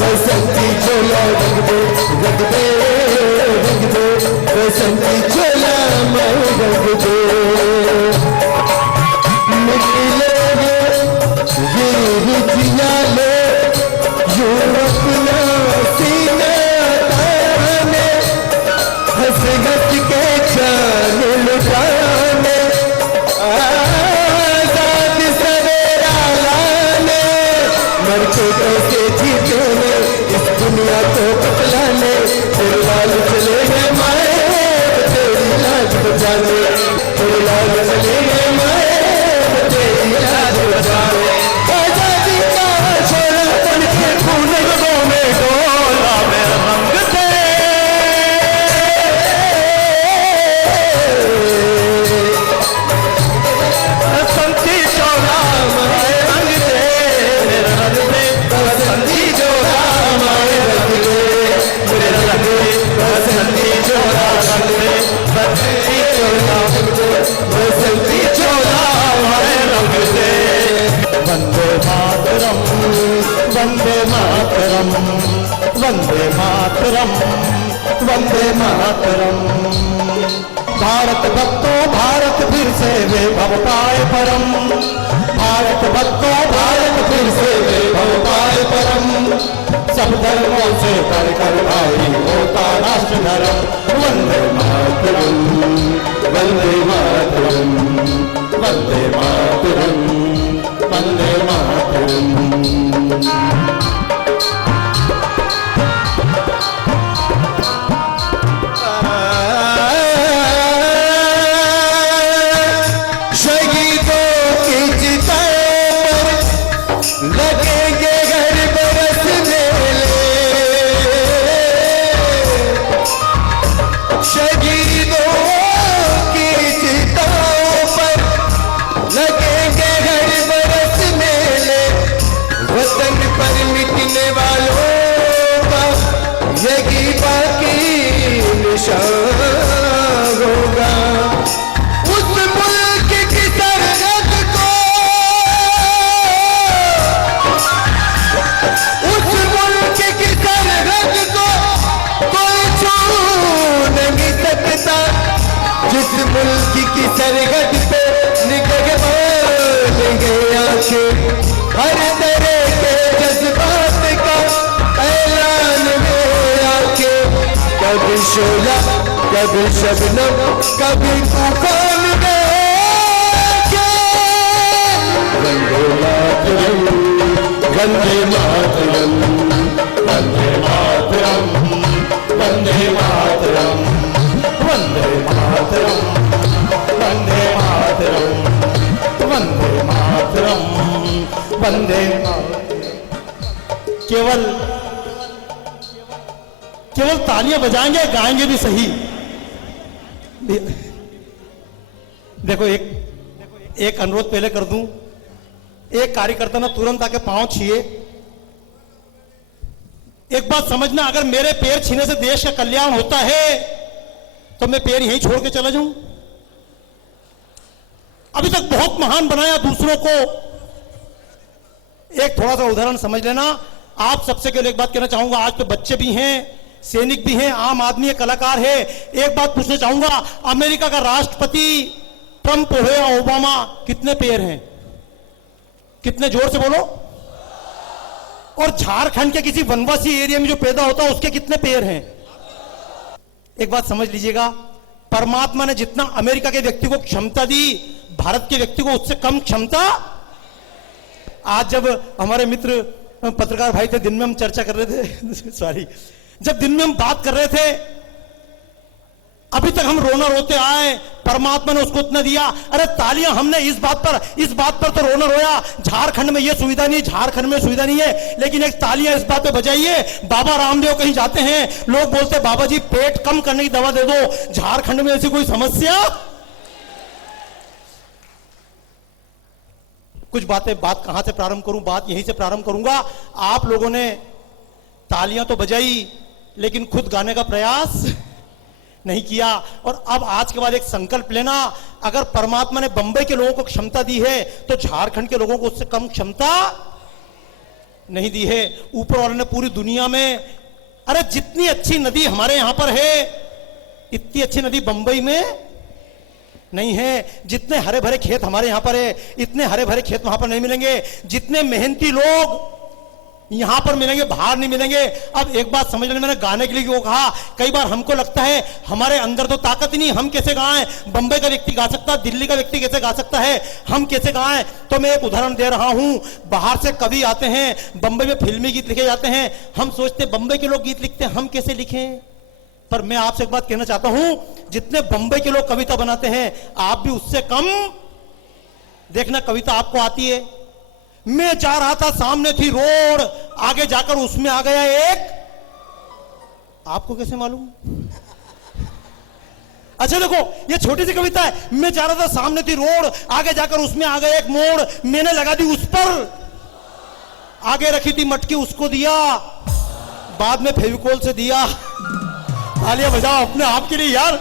बसंती चोला रंग दे रंग दे रंग दे बसंती चोला मैं रंग दे निकले ये रुचिया ले यूं अपना सीना ताने हंस हंस के जान लुटाने आजाद सवेरा लाने मर के कैसे जीते ने इस दुनिया को बतलाने तेरे लाल चले गए माए तेरी लाज बचाने तेरे लाल चले गए माए तेरी लाज बचाने आजादी का छोड़ा बन के खून रगों में डोला मेरा रंग दे बसंती चोला मैं रंग दे मेरा रंग दे बसंती चोला मैं रंग दे मेरा रंग दे बसंती चोला रंग दे बसंती चोला रंग दे बसंती चोला मैं रंग दे वंदे मातरम वंदे मातरम वंदे मातरम वंदे मातरम भारत भक्तों भारत फिर से वैभव पाए परम भारत भक्तों भारत फिर से वैभव पाए परम सब धर्मों से कर कर भाई होता राष्ट्र धर्म वंदे मातरम वंदे मातरम वंदे मातरम वंदे मातरम शहीदों की चिताओं पर लगेंगे हर बरस मेले शहीदों की चिताओं पर लगेंगे हर बरस मेले वतन पर मिटने वालों का यही बाकी निशान होगा उस मुल्क की सरहद को उस मुल्क की सरहद को कोई छू नहीं सकता जिस मुल्क की सरहद पे निगहबान आंखें हर तरह के जज्बात का ऐलान में आंखें कभी शोला कभी शबनम कभी तूफान में वंदे मातरम वंदे मातरम वंदे मातरम वंदे मातरम वंदे मातरम वंदे मातरम वंदे मातरम वंदे केवल तालियां बजाएंगे गाएंगे भी सही। देखो एक अनुरोध पहले कर दूं, एक कार्यकर्ता ना तुरंत आके पांव छीए। एक बात समझना, अगर मेरे पैर छीने से देश का कल्याण होता है तो मैं पैर यहीं छोड़ के चला जाऊं। अभी तक बहुत महान बनाया दूसरों को। एक थोड़ा सा उदाहरण समझ लेना। आप सबसे केवल एक बात कहना चाहूंगा, आज तो बच्चे भी हैं, सैनिक भी हैं, आम आदमी है, कलाकार है। एक बात पूछना चाहूंगा, अमेरिका का राष्ट्रपति ट्रंप हो या ओबामा, कितने पैर हैं? कितने? जोर से बोलो। और झारखंड के किसी वनवासी एरिया में जो पैदा होता है उसके कितने पैर हैं? एक बात समझ लीजिएगा, परमात्मा ने जितना अमेरिका के व्यक्ति को क्षमता दी, भारत के व्यक्ति को उससे कम क्षमता। आज जब हमारे मित्र पत्रकार भाई थे, दिन में हम चर्चा कर रहे थे सॉरी, जब दिन में हम बात कर रहे थे, अभी तक हम रोना रोते आए, परमात्मा ने उसको उतना दिया। अरे तालियां हमने इस बात पर तो रोना रोया, झारखंड में ये सुविधा नहीं, झारखंड में सुविधा नहीं है, लेकिन एक तालियां इस बात पे बजाइए। बाबा रामदेव कहीं जाते हैं, लोग बोलते बाबा जी पेट कम करने की दवा दे दो। झारखंड में ऐसी कोई समस्या? कुछ बात कहां से प्रारंभ करूं? बात यहीं से प्रारंभ करूंगा। आप लोगों ने तालियां तो बजाई, लेकिन खुद गाने का प्रयास नहीं किया। और अब आज के बाद एक संकल्प लेना, अगर परमात्मा ने बंबई के लोगों को क्षमता दी है तो झारखंड के लोगों को उससे कम क्षमता। नहीं दी है। ऊपर वाले ने पूरी दुनिया में, अरे जितनी अच्छी नदी हमारे यहां पर है, इतनी अच्छी नदी बंबई में नहीं है। जितने हरे भरे खेत हमारे यहां पर है, इतने हरे भरे खेत वहां पर नहीं मिलेंगे। जितने मेहनती लोग यहां पर मिलेंगे, बाहर नहीं मिलेंगे। अब एक बात समझ लें, मैंने गाने के लिए क्यों कहा, कई बार हमको लगता है हमारे अंदर तो ताकत ही नहीं, हम कैसे गाएं? बंबई का व्यक्ति गा सकता, दिल्ली का व्यक्ति कैसे गा सकता है, हम कैसे गाएं? तो मैं एक उदाहरण दे रहा हूं। बाहर से कवि आते हैं, बंबई में फिल्मी गीत लिखे जाते हैं, हम सोचते बंबई के लोग गीत लिखते हैं, हम कैसे लिखें? पर मैं आपसे एक बात कहना चाहता हूं, जितने बंबई के लोग कविता बनाते हैं, आप भी उससे कम। देखना कविता आपको आती है। मैं जा रहा था, सामने थी रोड, आगे जाकर उसमें आ गया एक, आपको कैसे मालूम? अच्छा देखो, ये छोटी सी कविता है। मैं जा रहा था, सामने थी रोड, आगे जाकर उसमें आ गया एक मोड़, मैंने लगा दी उस पर, आगे रखी थी मटकी उसको दिया, बाद में फेविकोल से दिया। तालियां बजाओ अपने आप के लिए यार।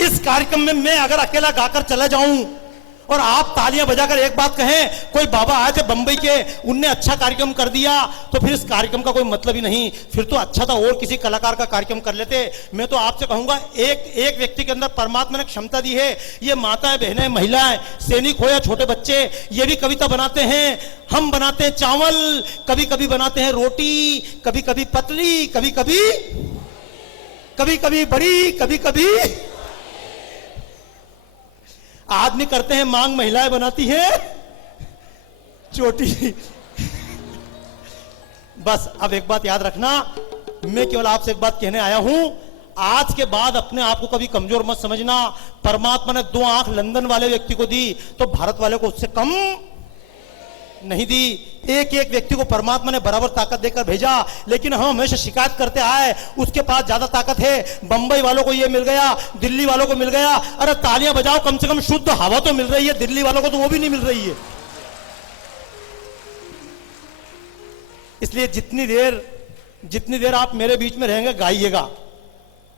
इस कार्यक्रम में मैं अगर अकेला गाकर चला जाऊं और आप तालियां बजाकर एक बात कहें, कोई बाबा आए थे बंबई के, उनने अच्छा कार्यक्रम कर दिया, तो फिर इस कार्यक्रम का कोई मतलब ही नहीं। फिर तो अच्छा था और किसी कलाकार का कार्यक्रम कर लेते। मैं तो आपसे कहूंगा, एक व्यक्ति के अंदर परमात्मा ने क्षमता दी है। ये माताएं, बहनें, महिलाएं, सैनिक हो या छोटे बच्चे, ये भी कविता बनाते हैं। हम बनाते हैं चावल, कभी कभी बनाते हैं रोटी, कभी कभी पतली, कभी कभी बड़ी, कभी कभी आदमी करते हैं मांग, महिलाएं बनाती है चोटी। बस अब एक बात याद रखना, मैं केवल आपसे एक बात कहने आया हूं, आज के बाद अपने आप को कभी कमजोर मत समझना। परमात्मा ने 2 आंख लंदन वाले व्यक्ति को दी, तो भारत वाले को उससे कम नहीं दी। एक एक व्यक्ति को परमात्मा ने बराबर ताकत देकर भेजा, लेकिन हम हमेशा शिकायत करते आए उसके पास ज्यादा ताकत है, बंबई वालों को ये मिल गया, दिल्ली वालों को मिल गया। अरे तालियां बजाओ, कम से कम शुद्ध हवा तो मिल रही है, दिल्ली वालों को तो वो भी नहीं मिल रही है। इसलिए जितनी देर आप मेरे बीच में रहेंगे, गाइएगा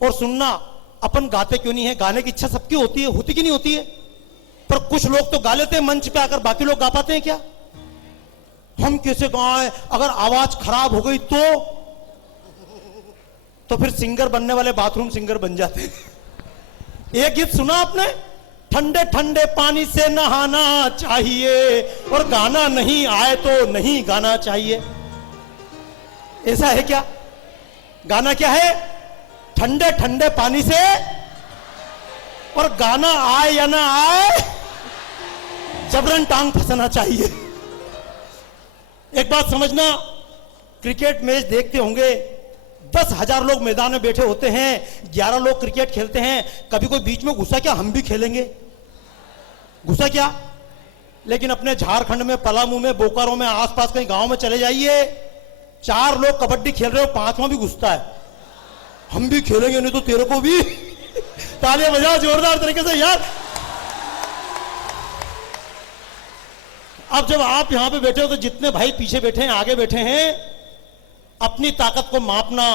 और सुनना। अपन गाते क्यों नहीं है? गाने की इच्छा सबकी होती है, होती कि नहीं होती है? पर कुछ लोग तो गा लेते हैं मंच पे आकर, बाकी लोग गा पाते हैं क्या? हम कैसे गाएं? अगर आवाज खराब हो गई तो फिर सिंगर बनने वाले बाथरूम सिंगर बन जाते हैं। एक गीत सुना आपने, ठंडे ठंडे पानी से नहाना चाहिए और गाना नहीं आए तो नहीं गाना चाहिए। ऐसा है क्या? गाना क्या है? ठंडे ठंडे पानी से, और गाना आए या ना आए जबरन टांग फंसाना चाहिए। एक बात समझना, क्रिकेट मैच देखते होंगे, 10,000 लोग मैदान में बैठे होते हैं, 11 लोग क्रिकेट खेलते हैं। कभी कोई बीच में घुसा क्या? हम भी खेलेंगे, घुसा क्या? लेकिन अपने झारखंड में, पलामू में, बोकारो में, आसपास कहीं गांव में चले जाइए, 4 लोग कबड्डी खेल रहे हो, 5वां भी घुसता है, हम भी खेलेंगे, नहीं तो तेरे को भी। तालियां बजाओ जोरदार तरीके से यार। अब जब आप यहां पे बैठे हो, तो जितने भाई पीछे बैठे हैं, आगे बैठे हैं, अपनी ताकत को मापना।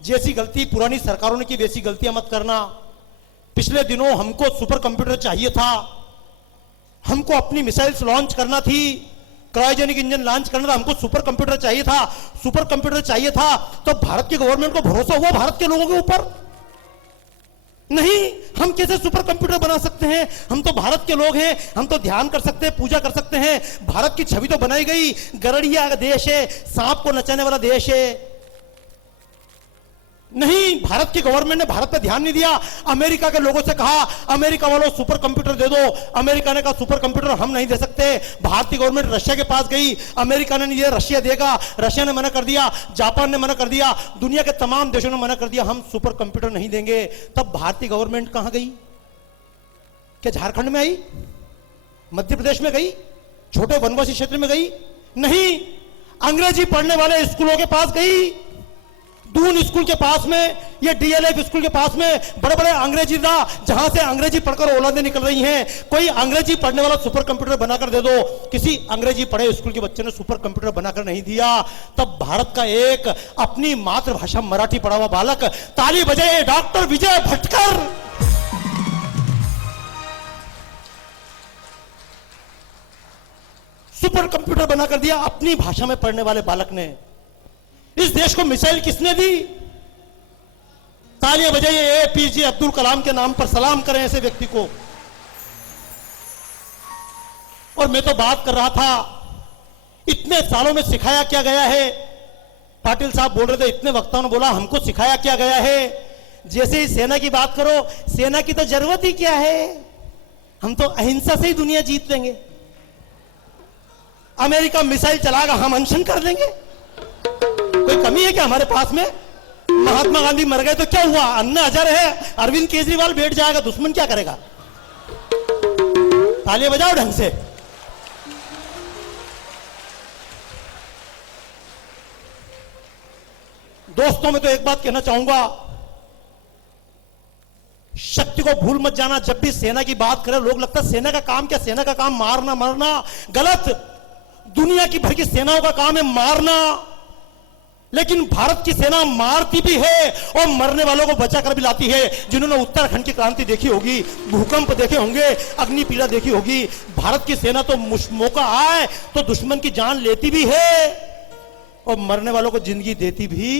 जैसी गलती पुरानी सरकारों ने की, वैसी गलतियां मत करना। पिछले दिनों हमको सुपर कंप्यूटर चाहिए था, हमको अपनी मिसाइल्स लॉन्च करना थी, क्रायोजेनिक इंजन लॉन्च करना था, हमको सुपर कंप्यूटर चाहिए था। सुपर कंप्यूटर चाहिए था तो भारत की गवर्नमेंट को भरोसा हुआ भारत के लोगों के ऊपर? नहीं, हम कैसे सुपर कंप्यूटर बना सकते हैं? हम तो भारत के लोग हैं, हम तो ध्यान कर सकते हैं, पूजा कर सकते हैं। भारत की छवि तो बनाई गई, गरड़िया देश है, सांप को नचाने वाला देश है। नहीं, भारत की गवर्नमेंट ने भारत पर ध्यान नहीं दिया। अमेरिका के लोगों से कहा, अमेरिका वालों सुपर कंप्यूटर दे दो। अमेरिका ने कहा सुपर कंप्यूटर हम नहीं दे सकते। भारतीय गवर्नमेंट रशिया के पास गई, अमेरिका ने नहीं दिया, रशिया देगा, रशिया ने मना कर दिया, जापान ने मना कर दिया, दुनिया के तमाम देशों ने मना कर दिया, हम सुपर कंप्यूटर नहीं देंगे। तब भारतीय गवर्नमेंट कहां गई? क्या झारखंड में आई? मध्य प्रदेश में गई? छोटे वनवासी क्षेत्र में गई? नहीं, अंग्रेजी पढ़ने वाले स्कूलों के पास गई। दून स्कूल के पास में, ये डीएलएफ स्कूल के पास में बड़े बड़े अंग्रेजी था, जहां से अंग्रेजी पढ़कर औलादें निकल रही हैं। कोई अंग्रेजी पढ़ने वाला सुपर कंप्यूटर बनाकर दे दो। किसी अंग्रेजी पढ़े स्कूल के बच्चे ने सुपर कंप्यूटर बनाकर नहीं दिया। तब भारत का एक अपनी मातृभाषा मराठी पढ़ा हुआ बालक, ताली बजाए doctor Vijay Bhatkar. Super computer बना कर दिया अपनी भाषा में पढ़ने वाले बालक ने। इस देश को मिसाइल किसने दी? तालियां बजाइए एपीजे अब्दुल कलाम के नाम पर, सलाम करें ऐसे व्यक्ति को। और मैं तो बात कर रहा था, इतने सालों में सिखाया क्या गया है? पाटिल साहब बोल रहे थे, इतने वक्ताओं ने बोला हमको सिखाया क्या गया है। जैसे ही सेना की बात करो, सेना की तो जरूरत ही क्या है, हम तो अहिंसा से ही दुनिया जीत लेंगे। अमेरिका मिसाइल चलाएगा, हम अनशन कर देंगे। कोई कमी है क्या हमारे पास में? महात्मा गांधी मर गए तो क्या हुआ? अन्ना हजारे है, अरविंद केजरीवाल बैठ जाएगा, दुश्मन क्या करेगा? तालियां बजाओ ढंग से। दोस्तों, मैं तो एक बात कहना चाहूंगा, शक्ति को भूल मत जाना। जब भी सेना की बात करें, लोग लगता है सेना का काम क्या? सेना का काम मारना मरना, गलत। दुनिया की भर की सेनाओं का काम है मारना, लेकिन भारत की सेना मारती भी है और मरने वालों को बचाकर भी लाती है। जिन्होंने उत्तराखंड की क्रांति देखी होगी, भूकंप देखे होंगे, अग्निपीड़ा देखी होगी, भारत की सेना तो मौका आए तो दुश्मन की जान लेती भी है और मरने वालों को जिंदगी देती भी।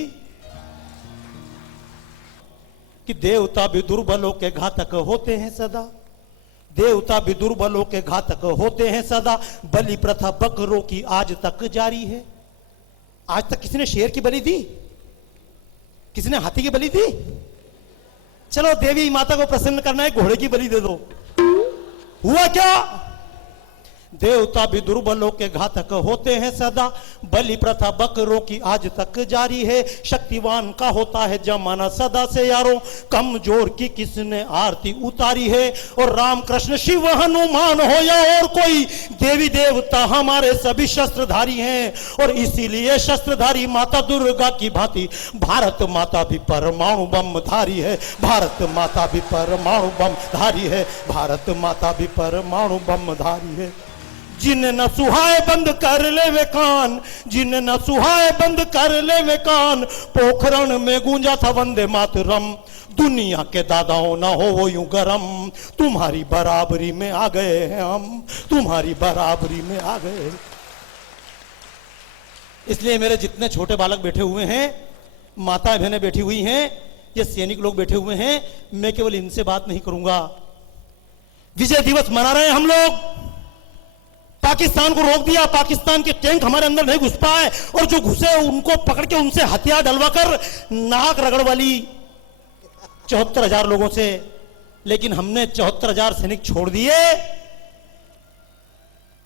कि देवता भी दुर्बलों के घातक होते हैं सदा, देवता भी दुर्बलों के घातक होते हैं सदा, बलि प्रथा बकरों की आज तक जारी है। आज तक किसी ने शेर की बलि दी? किसी ने हाथी की बलि दी? चलो देवी माता को प्रसन्न करना है, घोड़े की बलि दे दो। हुआ क्या? देवता भी दुर्बलों के घातक होते हैं सदा, बलि प्रथा बकरों की आज तक जारी है। शक्तिवान का होता है जमाना सदा से यारों, कमजोर की किसने आरती उतारी है। और राम कृष्ण शिव हनुमान हो या और कोई, देवी देवता हमारे सभी शस्त्रधारी हैं। और इसीलिए शस्त्रधारी माता दुर्गा की भांति भारत माता भी परमाणु बम धारी है। भारत माता भी परमाणु बम धारी है। भारत माता भी परमाणु बम धारी है। जिन्हें न सुहाए बंद कर ले वे कान, जिन्हें न सुहाए बंद कर ले वे कान, पोखरण में गूंजा था वंदे मातरम। दुनिया के दादाओं ना हो वो यूं गरम, तुम्हारी बराबरी में आ गए हैं हम, तुम्हारी बराबरी में आ गए। इसलिए मेरे जितने छोटे बालक बैठे हुए हैं, माता बहनें बैठी हुई हैं, ये सैनिक लोग बैठे हुए हैं, मैं केवल इनसे बात नहीं करूंगा। विजय दिवस मना रहे हैं हम लोग, पाकिस्तान को रोक दिया, पाकिस्तान के टैंक हमारे अंदर नहीं घुस पाए, और जो घुसे उनको पकड़ के उनसे हथियार डलवाकर नाक रगड़ वाली 74,000 लोगों से। लेकिन हमने 74,000 सैनिक छोड़ दिए,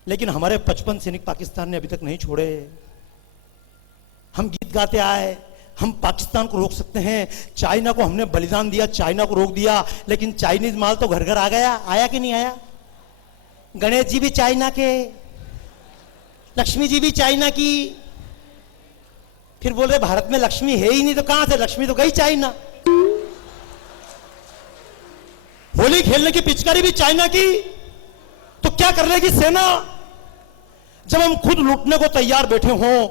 लेकिन हमारे 55 सैनिक पाकिस्तान ने अभी तक नहीं छोड़े। हम गीत गाते आए, हम पाकिस्तान को रोक सकते हैं। चाइना को हमने बलिदान दिया, चाइना को रोक दिया, लेकिन चाइनीज माल तो घर घर आ गया। आया कि नहीं आया? गणेश जी भी चाइना के, लक्ष्मी जी भी चाइना की। फिर बोल रहे भारत में लक्ष्मी है ही नहीं, तो कहां से लक्ष्मी? तो गई चाइना। होली खेलने की पिचकारी भी चाइना की, तो क्या कर लेगी सेना? जब हम खुद लूटने को तैयार बैठे हों,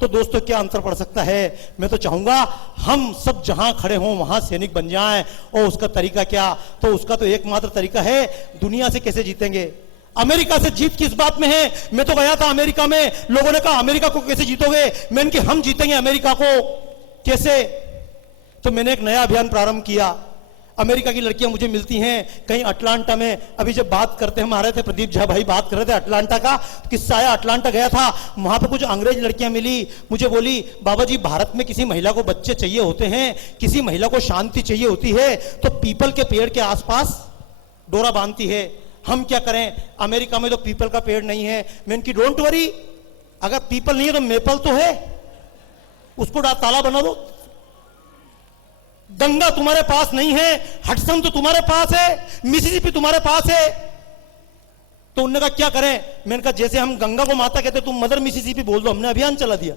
तो दोस्तों क्या अंतर पड़ सकता है? मैं तो चाहूंगा हम सब जहां खड़े हों वहां सैनिक बन जाएं। और उसका तरीका क्या? तो उसका तो एकमात्र तरीका है, दुनिया से कैसे जीतेंगे। अमेरिका से जीत किस बात में है? मैं तो गया था अमेरिका में, लोगों ने कहा अमेरिका को कैसे जीतोगे? मैंने कहा हम जीतेंगे अमेरिका को। कैसे? तो मैंने एक नया अभियान प्रारंभ किया। अमेरिका की लड़कियां मुझे मिलती हैं कहीं अटलांटा में। अभी जब बात करते हैं, हमारे थे प्रदीप झा भाई बात कर रहे थे अटलांटा का, तो किस्सा आया। अटलांटा गया था, वहां पे कुछ अंग्रेज लड़कियां मिली, मुझे बोली बाबा जी भारत में किसी महिला को बच्चे चाहिए होते हैं, किसी महिला को शांति चाहिए होती है, तो पीपल के पेड़ के आसपास डोरा बांधती है। हम क्या करें? अमेरिका में तो पीपल का पेड़ नहीं है। मैंने की डोंट वरी, अगर पीपल नहीं है तो मेपल तो है, उसको ताला बना दो। गंगा तुम्हारे पास नहीं है, हडसन तो तुम्हारे पास है, मिसिसिपी तुम्हारे पास है, तो उन्होंने कहा क्या करें? मैंने कहा जैसे हम गंगा को माता कहते तुम मदर मिसिसिपी बोल दो। हमने अभियान चला दिया।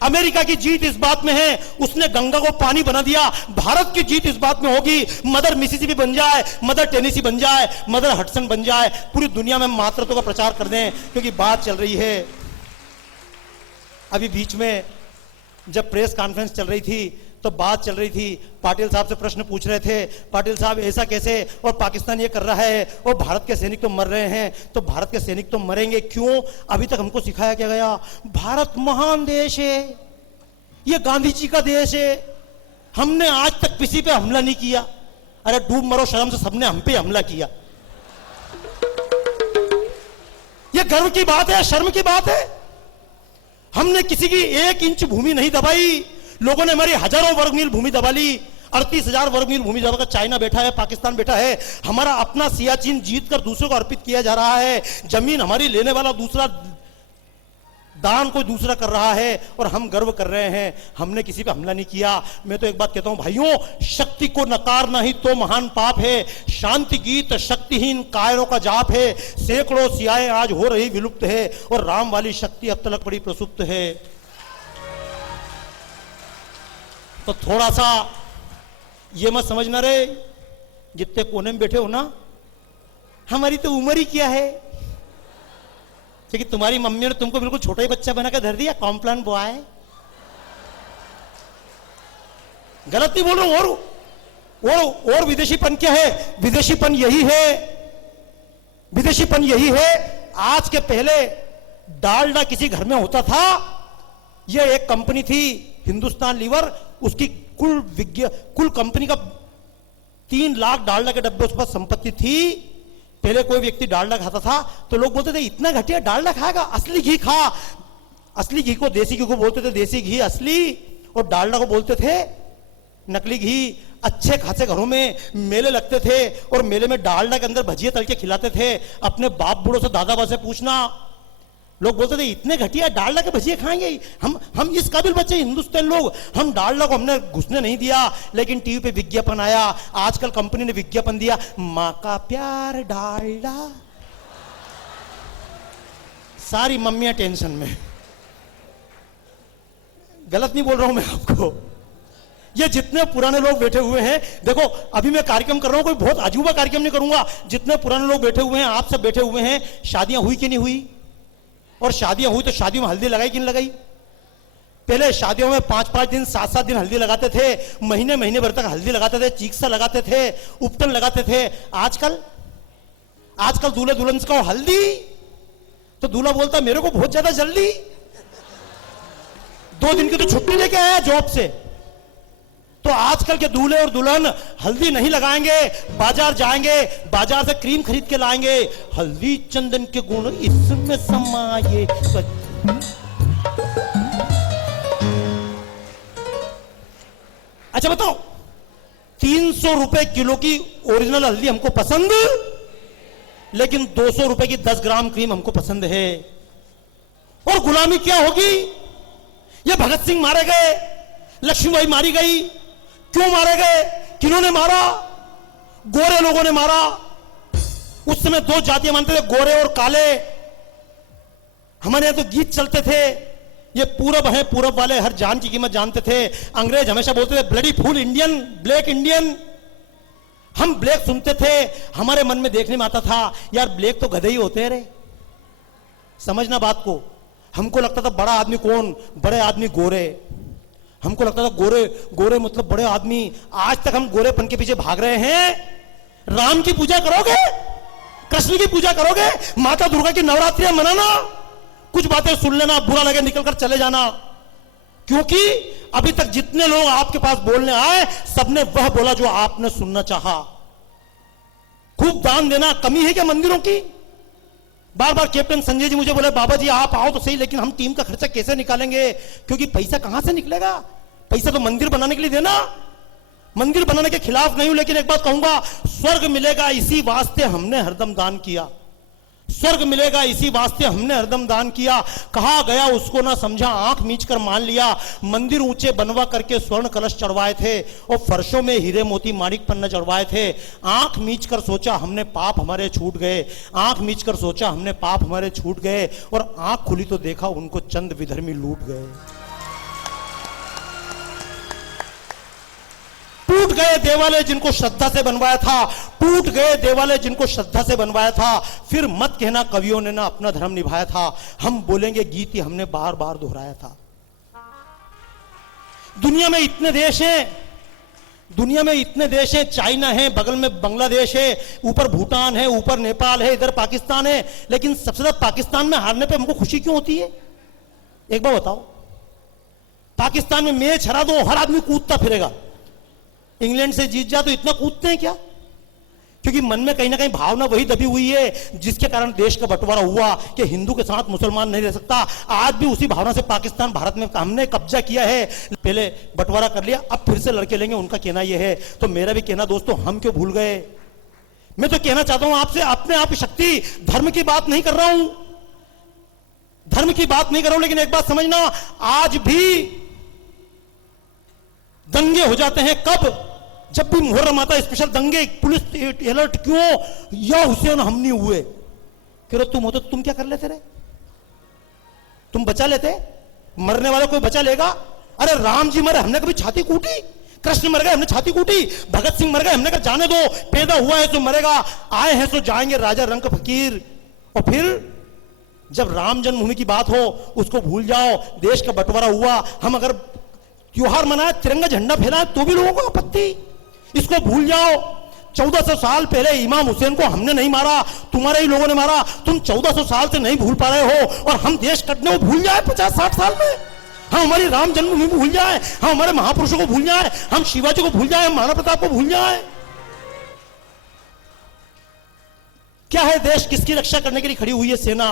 अमेरिका की जीत इस बात में है, उसने गंगा को पानी बना दिया। भारत की जीत इस बात में होगी, मदर मिसिसिपी बन जाए, मदर टेनेसी बन जाए, मदर हडसन बन जाए, पूरी दुनिया में मातृत्व का प्रचार कर दें। क्योंकि बात चल रही है, अभी बीच में जब प्रेस कॉन्फ्रेंस चल रही थी, तो बात चल रही थी, पाटिल साहब से प्रश्न पूछ रहे थे, पाटिल साहब ऐसा कैसे, और पाकिस्तान ये कर रहा है, और भारत के सैनिक तो मर रहे हैं, तो भारत के सैनिक तो मरेंगे क्यों? अभी तक हमको सिखाया क्या गया? भारत महान देश है, ये गांधी जी का देश है, हमने आज तक किसी पे हमला नहीं किया। अरे डूब मरो शर्म से, सबने हम पे हमला किया। ये गर्व की बात है, शर्म की बात है? हमने किसी की 1 इंच भूमि नहीं दबाई, लोगों ने हमारी हजारों वर्ग मील भूमि दबा ली। 38,000 वर्ग मील भूमि दबाकर चाइना बैठा है, पाकिस्तान बैठा है, हमारा अपना सियाचिन जीत कर दूसरों को अर्पित किया जा रहा है। जमीन हमारी लेने वाला दूसरा, दान कोई दूसरा कर रहा है, और हम गर्व कर रहे हैं हमने किसी पे हमला नहीं किया। मैं तो एक बात कहता हूं भाइयों, शक्ति को नकारना ही तो महान पाप है। शांति गीत शक्तिहीन कायरों का जाप है, सैकड़ों सियाएं आज हो रही विलुप्त है, और राम वाली शक्ति अब तलक पड़ी प्रसुप्त है। तो थोड़ा सा ये मत समझना रे, जितने कोने में बैठे हो ना, हमारी तो उम्र ही क्या है, क्योंकि तुम्हारी मम्मी ने तुमको बिल्कुल छोटा ही बच्चा बनाकर धर दिया, कॉम्प्लान बॉय। गलत नहीं बोल रहा हूं। और विदेशीपन क्या है? विदेशीपन यही है, विदेशीपन यही है। आज के पहले डालडा किसी घर में होता था, यह एक कंपनी थी हिंदुस्तान लीवर, उसकी कुल कंपनी का 3 लाख डालडा के डब्बे उस पर संपत्ति थी। पहले कोई व्यक्ति डालडा खाता था तो लोग बोलते थे इतना घटिया डालडा खाएगा, असली घी खा। असली घी को, देसी घी को बोलते थे देसी घी असली, और डालडा को बोलते थे नकली घी। अच्छे खासे घरों में मेले लगते थे, और मेले में डालडा के अंदर भजिए तल के खिलाते थे। अपने बाप बूढ़ों से, दादा बा से पूछना, लोग बोलते थे इतने घटिया डालडा के भजिए खाएंगे। हम इस काबिल बच्चे हिंदुस्तान लोग, हम डालडा को हमने घुसने नहीं दिया। लेकिन टीवी पे विज्ञापन आया, आजकल कंपनी ने विज्ञापन दिया, मां का प्यार डालडा। सारी मम्मियां टेंशन में। गलत नहीं बोल रहा हूं मैं आपको। ये जितने पुराने लोग बैठे हुए हैं, देखो अभी मैं कार्यक्रम कर रहा हूं, कोई बहुत अजूबा कार्यक्रम नहीं करूंगा। जितने पुराने लोग बैठे हुए हैं, आप सब बैठे हुए हैं, शादियां हुई कि नहीं हुई? और शादियां हुई तो शादियों में हल्दी लगाई कि नहीं लगाई? पहले शादियों में 5-5 दिन, 7-7 दिन हल्दी लगाते थे, महीने महीने भर तक हल्दी लगाते थे, चीक्सा लगाते थे, उपटन लगाते थे। आजकल दूल्हे दुल्हन का हल्दी तो दूल्हा बोलता मेरे को बहुत ज्यादा जल्दी, 2 दिन की तो छुट्टी लेके आया जॉब से। तो आजकल के दूल्हे और दुल्हन हल्दी नहीं लगाएंगे, बाजार जाएंगे, बाजार से क्रीम खरीद के लाएंगे, हल्दी चंदन के गुण इसमें समाये। अच्छा बताओ, 300 रुपए किलो की ओरिजिनल हल्दी हमको पसंद, लेकिन 200 रुपए की 10 ग्राम क्रीम हमको पसंद है। और गुलामी क्या होगी? ये भगत सिंह मारे गए, लक्ष्मीबाई मारी गई, क्यों मारे गए? किन्होंने मारा? गोरे लोगों ने मारा। उस समय 2 जातियां मानते थे, गोरे और काले। हमारे यहां तो गीत चलते थे, ये पूरब है, पूरब वाले हर जान की कीमत जानते थे। अंग्रेज हमेशा बोलते थे bloody fool Indian, black Indian. हम ब्लैक सुनते थे, हमारे मन में देखने में आता था यार ब्लैक तो गधे ही होते रे। समझना बात को। हमको लगता था बड़ा आदमी कौन? बड़े आदमी गोरे। हमको लगता था गोरे गोरे मतलब बड़े आदमी। आज तक हम गोरेपन के पीछे भाग रहे हैं। राम की पूजा करोगे, कृष्ण की पूजा करोगे, माता दुर्गा की नवरात्रियां मनाना, कुछ बातें सुन लेना, बुरा लगे निकलकर चले जाना। क्योंकि अभी तक जितने लोग आपके पास बोलने आए, सबने वह बोला जो आपने सुनना चाहा। खूब दान देना कमी है क्या मंदिरों की? बार बार कैप्टन संजय जी मुझे बोले बाबा जी आप आओ तो सही, लेकिन हम टीम का खर्चा कैसे निकालेंगे? क्योंकि पैसा कहां से निकलेगा? पैसा तो मंदिर बनाने के लिए देना। मंदिर बनाने के खिलाफ नहीं हूं, लेकिन एक बात कहूंगा, स्वर्ग मिलेगा इसी वास्ते हमने हरदम दान किया। स्वर्ग मिलेगा इसी वास्ते हमने हरदम दान किया। कहा गया उसको ना समझा, आंख मीच कर मान लिया। मंदिर ऊंचे बनवा करके स्वर्ण कलश चढ़वाए थे, और फर्शों में हीरे मोती माणिक पन्ना चढ़वाए थे। आंख मीच कर सोचा हमने पाप हमारे छूट गए, आंख मीच कर सोचा हमने पाप हमारे छूट गए, और आंख खुली तो देखा उनको चंद विधर्मी लूट गए। टूट गए देवालय जिनको श्रद्धा से बनवाया था, टूट गए देवालय जिनको श्रद्धा से बनवाया था। फिर मत कहना कवियों ने ना अपना धर्म निभाया था, हम बोलेंगे गीत ही हमने बार बार दोहराया था। दुनिया में इतने देश हैं, दुनिया में इतने देश हैं, चाइना है, बगल में बांग्लादेश है, ऊपर भूटान है, ऊपर नेपाल है, इधर पाकिस्तान है, लेकिन सबसे ज्यादा पाकिस्तान में हारने पे हमको खुशी क्यों होती है? एक बार बताओ। पाकिस्तान में मैच हरा दो, हर आदमी कूदता फिरेगा। इंग्लैंड से जीत जा तो इतना कूदते हैं क्या? क्योंकि मन में कहीं ना कहीं भावना वही दबी हुई है जिसके कारण देश का बंटवारा हुआ कि हिंदू के साथ मुसलमान नहीं रह सकता। आज भी उसी भावना से पाकिस्तान भारत में हमने कब्जा किया है, पहले बंटवारा कर लिया, अब फिर से लड़के लेंगे, उनका कहना यह है। तो मेरा भी कहना दोस्तों, हम क्यों भूल गए? मैं तो कहना चाहता हूं आपसे, अपने आप की शक्ति, धर्म की बात नहीं कर रहा हूं, धर्म की बात नहीं कर रहा हूं, लेकिन एक बात समझना, आज भी दंगे हो जाते हैं। कब? जब भी मुहर्रम आता है, स्पेशल दंगे, पुलिस अलर्ट क्यों? या हुसैन हम नहीं हुए। कह तुम हो तो तुम क्या कर लेते रे? तुम बचा लेते? मरने वाले कोई बचा लेगा? अरे राम जी मरे, हमने कभी छाती कूटी? कृष्ण मर गए, हमने छाती कूटी? भगत सिंह मर गए, हमने कहा जाने दो, पैदा हुआ है तो मरेगा, आए हैं तो जाएंगे, राजा रंग फकीर। और फिर जब राम जन्मभूमि की बात हो उसको भूल जाओ। देश का बंटवारा हुआ, हम अगर त्योहार मनाए, तिरंगा झंडा फहराए तो भी लोगों को आपत्ति, इसको भूल जाओ। 1400 साल पहले इमाम हुसैन को हमने नहीं मारा, तुम्हारे ही लोगों ने मारा। तुम 1400 साल से नहीं भूल पा रहे हो, और हम देश कटने को भूल जाए 50-60 साल में? हम हमारी राम जन्मभूमि भूल जाए, हम हमारे महापुरुषों को भूल जाए, हम शिवाजी को भूल जाए, हम महाराणा प्रताप को भूल जाए? क्या है देश? किसकी रक्षा करने के लिए खड़ी हुई है सेना?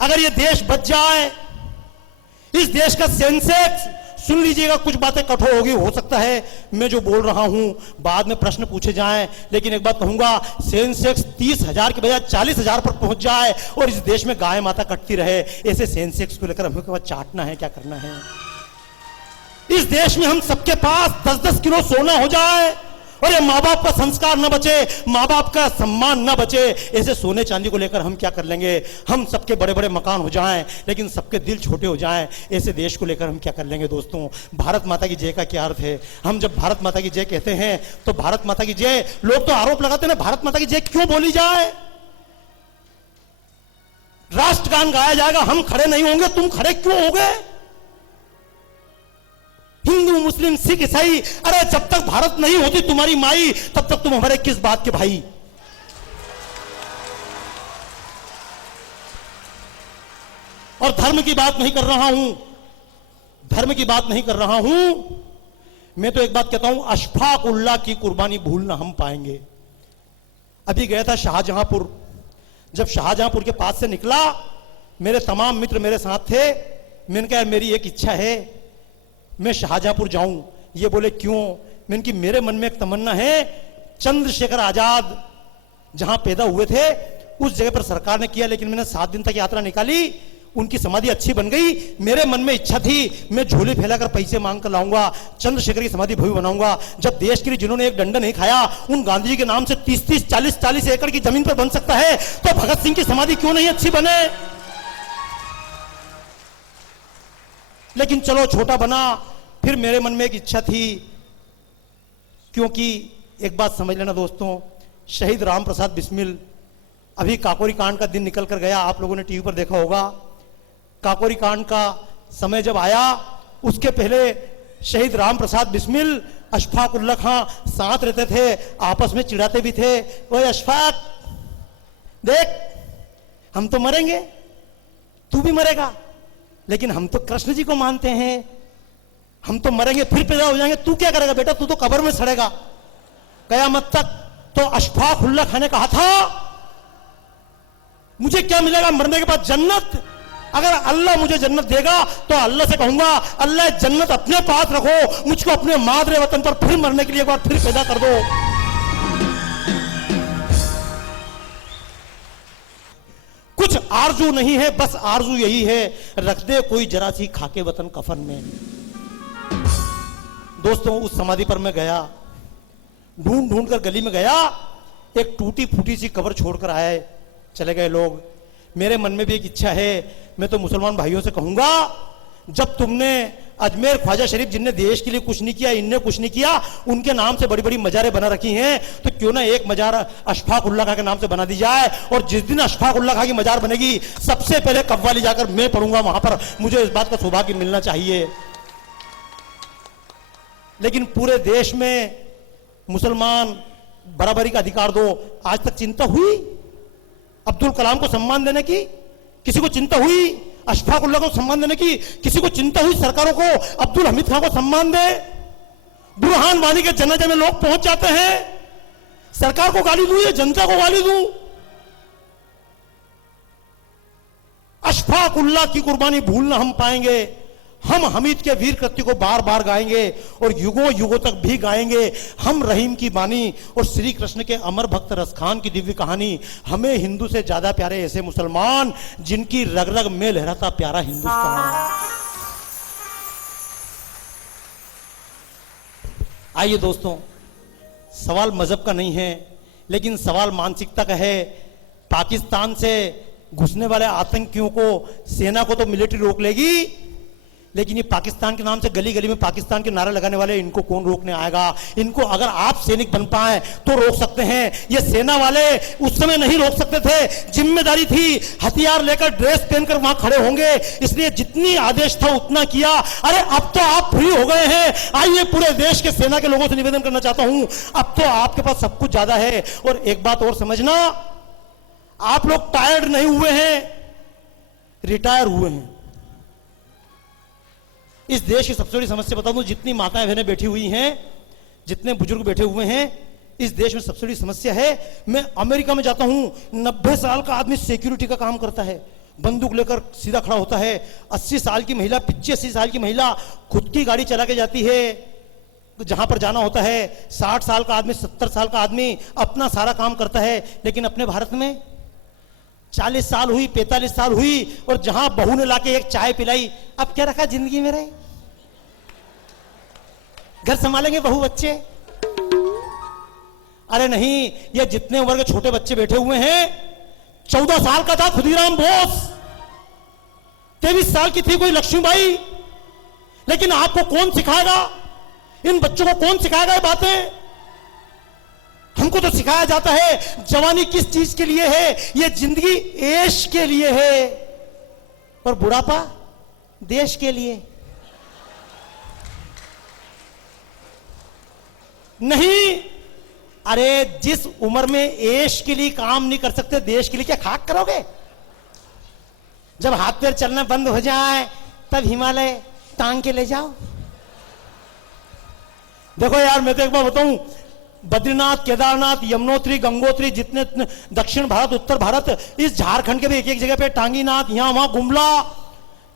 अगर ये देश बच जाए, इस देश का सेंसेक्स, सुन लीजिएगा, कुछ बातें कठोर होगी, हो सकता है मैं जो बोल रहा हूं बाद में प्रश्न पूछे जाएं, लेकिन एक बात कहूंगा, सेंसेक्स 30,000 के बजाय 40,000 पर पहुंच जाए और इस देश में गाय माता कटती रहे, ऐसे सेंसेक्स को लेकर हमें क्या चाटना है, क्या करना है? इस देश में हम सबके पास 10-10 किलो सोना हो जाए और ये माँ बाप का संस्कार न बचे, माँ बाप का सम्मान न बचे, ऐसे सोने चांदी को लेकर हम क्या कर लेंगे? हम सबके बड़े बड़े मकान हो जाएं लेकिन सबके दिल छोटे हो जाएं, ऐसे देश को लेकर हम क्या कर लेंगे? दोस्तों, भारत माता की जय का क्या अर्थ है? हम जब भारत माता की जय कहते हैं तो भारत माता की जय, लोग तो आरोप लगाते हैं भारत माता की जय क्यों बोली जाए? राष्ट्रगान गाया जाएगा, हम खड़े नहीं होंगे, तुम खड़े क्यों हो गए? हिंदू, मुस्लिम, सिख, ईसाई, अरे जब तक भारत नहीं होती तुम्हारी माई, तब तक तुम हमारे किस बात के भाई? और धर्म की बात नहीं कर रहा हूं, धर्म की बात नहीं कर रहा हूं, मैं तो एक बात कहता हूं, अशफाक उल्लाह की कुर्बानी भूलना हम पाएंगे। अभी गया था शाहजहांपुर, जब शाहजहांपुर के पास से निकला, मेरे तमाम मित्र मेरे साथ थे, मैंने कहा मेरी एक इच्छा है, मैं शाहजहांपुर जाऊं। ये बोले क्यों? मैंने कि मेरे मन में एक तमन्ना है, चंद्रशेखर आजाद जहां पैदा हुए थे उस जगह पर सरकार ने किया, लेकिन मैंने 7 दिन तक यात्रा निकाली, उनकी समाधि अच्छी बन गई। मेरे मन में इच्छा थी मैं झोली फैलाकर पैसे मांग कर लाऊंगा, चंद्रशेखर की समाधि भव्य बनाऊंगा। जब देश के लिए जिन्होंने एक डंडा नहीं खाया, उन गांधी जी के नाम से 30-30, 40-40 एकड़ की जमीन पर बन सकता है, तो भगत सिंह की समाधि क्यों नहीं अच्छी बने? लेकिन चलो छोटा बना। फिर मेरे मन में एक इच्छा थी, क्योंकि एक बात समझ लेना दोस्तों, शहीद राम प्रसाद बिस्मिल, अभी काकोरी कांड का दिन निकल कर गया, आप लोगों ने टीवी पर देखा होगा। काकोरी कांड का समय जब आया, उसके पहले शहीद राम प्रसाद बिस्मिल, अशफाक उल्लाह खां साथ रहते थे, आपस में चिढ़ाते भी थे, ओए अशफाक देख, हम तो मरेंगे, तू भी मरेगा, लेकिन हम तो कृष्ण जी को मानते हैं, हम तो मरेंगे फिर पैदा हो जाएंगे, तू क्या करेगा बेटा? तू तो कब्र में सड़ेगा कयामत तक। तो अशफाक उल्लाह खां ने कहा था, मुझे क्या मिलेगा मरने के बाद? जन्नत। अगर अल्लाह मुझे जन्नत देगा तो अल्लाह से कहूंगा, अल्लाह जन्नत अपने पास रखो, मुझको अपने मादरे वतन पर फिर मरने के लिए एक बार फिर पैदा कर दो। कुछ आरजू नहीं है, बस आरजू यही है, रख दे कोई जरा सी खाके वतन कफन में। दोस्तों, उस समाधि पर मैं गया, ढूंढ ढूंढ कर गली में गया, एक टूटी फूटी सी कब्र छोड़कर आए, चले गए लोग। मेरे मन में भी एक इच्छा है, मैं तो मुसलमान भाइयों से कहूंगा, जब तुमने अजमेर ख्वाजा शरीफ, जिनने देश के लिए कुछ नहीं किया, इनने कुछ नहीं किया, उनके नाम से बड़ी बड़ी मजारें बना रखी हैं, तो क्यों ना एक मजार अशफाक उल्लाह खां के नाम से बना दी जाए। और जिस दिन अशफाक उल्लाह खां की मजार बनेगी, सबसे पहले कव्वाली जाकर मैं पढ़ूंगा वहां पर, मुझे इस बात का सौभाग्य मिलना चाहिए। लेकिन पूरे देश में मुसलमान बराबरी का अधिकार दो, आज तक चिंता हुई? अब्दुल कलाम को सम्मान देने की किसी को चिंता हुई? अशफाक उल्लाह को सम्मान देने की किसी को चिंता हुई? सरकारों को अब्दुल हमीद खान को सम्मान दे। बुरहान वानी के जनाजे में लोग पहुंच जाते हैं, सरकार को गाली दूं या जनता को गाली दूं? अशफाक उल्लाह की कुर्बानी भूलना हम पाएंगे। हम हमीद के वीर कृत्य को बार बार गाएंगे और युगों युगों तक भी गाएंगे। हम रहीम की बानी और श्री कृष्ण के अमर भक्त रसखान की दिव्य कहानी। हमें हिंदू से ज्यादा प्यारे ऐसे मुसलमान जिनकी रग रग में लहराता प्यारा हिंदुस्तान। आइए दोस्तों, सवाल मजहब का नहीं है, लेकिन सवाल मानसिकता का है। पाकिस्तान से घुसने वाले आतंकियों को सेना को तो मिलिट्री रोक लेगी, लेकिन ये पाकिस्तान के नाम से गली गली में पाकिस्तान के नारे लगाने वाले, इनको कौन रोकने आएगा? इनको अगर आप सैनिक बन पाए तो रोक सकते हैं, ये सेना वाले उस समय नहीं रोक सकते थे। जिम्मेदारी थी, हथियार लेकर ड्रेस पहनकर वहां खड़े होंगे, इसलिए जितनी आदेश था उतना किया। अरे अब तो आप फ्री हो गए हैं। आइए, पूरे देश के सेना के लोगों से निवेदन करना चाहता हूं, अब तो आपके पास सब कुछ ज्यादा है। और एक बात और समझना, आप लोग टायर्ड नहीं हुए हैं, रिटायर हुए हैं। इस देश की सबसे बड़ी समस्या बता दूं, जितनी माताएं बहनें बैठी हुई हैं, जितने बुजुर्ग बैठे हुए हैं, इस देश में सबसे बड़ी समस्या है। मैं अमेरिका में जाता हूं, 90 साल का आदमी सिक्योरिटी का काम करता है, बंदूक लेकर सीधा खड़ा होता है। 80 साल की महिला, 85 साल की महिला खुद की गाड़ी चला के जाती है जहां पर जाना होता है। 60 साल का आदमी, 70 साल का आदमी अपना सारा काम करता है। लेकिन अपने भारत में 40 साल हुई, 45 साल हुई, और जहां बहू ने लाके एक चाय पिलाई, अब क्या रखा जिंदगी में? रहे घर संभालेंगे बहू बच्चे? अरे नहीं, ये जितने उम्र के छोटे बच्चे बैठे हुए हैं, 14 साल का था खुदीराम बोस, 23 साल की थी कोई लक्ष्मीबाई। लेकिन आपको कौन सिखाएगा? इन बच्चों को कौन सिखाएगा ये बातें? हमको तो सिखाया जाता है जवानी किस चीज के लिए है, ये जिंदगी ऐश के लिए है, और बुढ़ापा देश के लिए नहीं। अरे जिस उम्र में ऐश के लिए काम नहीं कर सकते, देश के लिए क्या खाक करोगे? जब हाथ पैर चलना बंद हो जाए तब हिमालय टांग के ले जाओ। देखो यार, मैं तो एक बार बताऊं, बद्रीनाथ, केदारनाथ, यमुनोत्री, गंगोत्री, जितने दक्षिण भारत, उत्तर भारत, इस झारखंड के भी एक एक जगह पे टांगीनाथ, यहां वहां गुमला,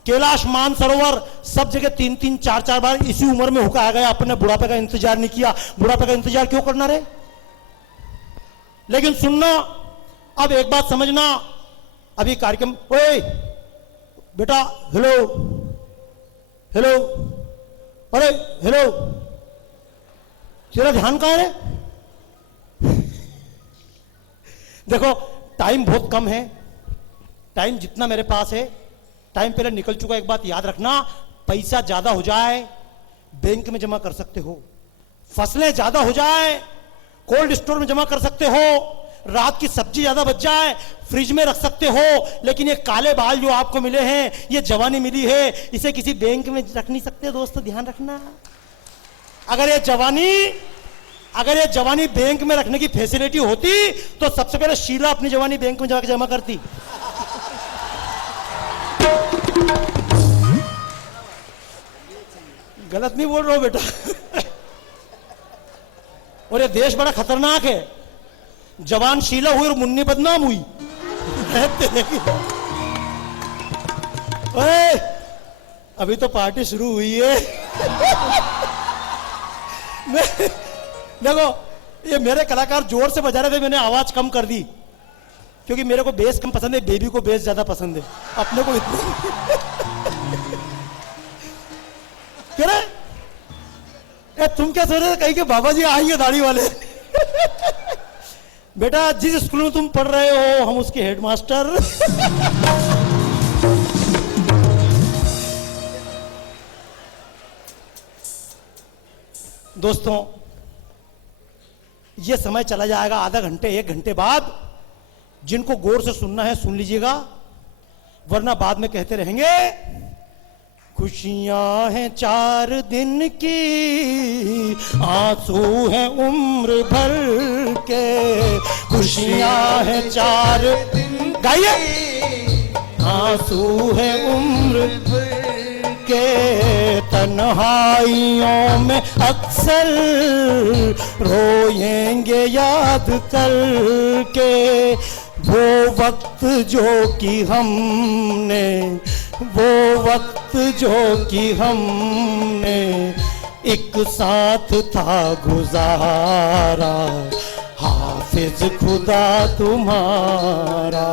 कैलाश, मानसरोवर, सब जगह 3-3, 4-4 बार इसी उम्र में होकर आ गया। अपने बुढ़ापे का इंतजार नहीं किया। बुढ़ापे का इंतजार क्यों करना रे? लेकिन सुनना, अब एक बात समझना, अभी कार्यक्रम, ओए बेटा, हेलो हेलो, अरे हेलो, तेरा ध्यान कहां है? देखो, टाइम बहुत कम है। टाइम जितना मेरे पास है, टाइम पहले निकल चुका। एक बात याद रखना, पैसा ज्यादा हो जाए बैंक में जमा कर सकते हो, फसलें ज्यादा हो जाए कोल्ड स्टोर में जमा कर सकते हो, रात की सब्जी ज्यादा बच जाए फ्रिज में रख सकते हो, लेकिन ये काले बाल जो आपको मिले हैं, ये जवानी मिली है, इसे किसी बैंक में रख नहीं सकते। दोस्तों ध्यान रखना, अगर ये जवानी बैंक में रखने की फैसिलिटी होती तो सबसे पहले शीला अपनी जवानी बैंक में जाकर जमा करती। गलत नहीं बोल रहा हूं बेटा। और ये देश बड़ा खतरनाक है। जवान शीला हुई और मुन्नी बदनाम हुई। ओए, अभी तो पार्टी शुरू हुई है। देखो, ये मेरे कलाकार जोर से बजा रहे थे, मैंने आवाज कम कर दी क्योंकि मेरे को बेस कम पसंद है, बेबी को बेस ज्यादा पसंद है, अपने को इतना। क्या रे? तुम क्या सोच रहे थे कहीं के बाबा जी आएंगे दाढ़ी वाले? बेटा, जिस स्कूल में तुम पढ़ रहे हो, हम उसके हेडमास्टर। दोस्तों, यह समय चला जाएगा आधा घंटे 1 घंटे बाद। जिनको गौर से सुनना है सुन लीजिएगा, वरना बाद में कहते रहेंगे खुशियां हैं 4 दिन की, आंसू हैं उम्र भर के। खुशियां हैं 4 दिन, गाइए। आंसू है उम्र के, तन्हाइयों में अक्सर रोएंगे याद करके। वो वक्त जो कि हमने, वो वक्त जो कि हमने एक साथ था गुजारा, हाफिज खुदा तुम्हारा।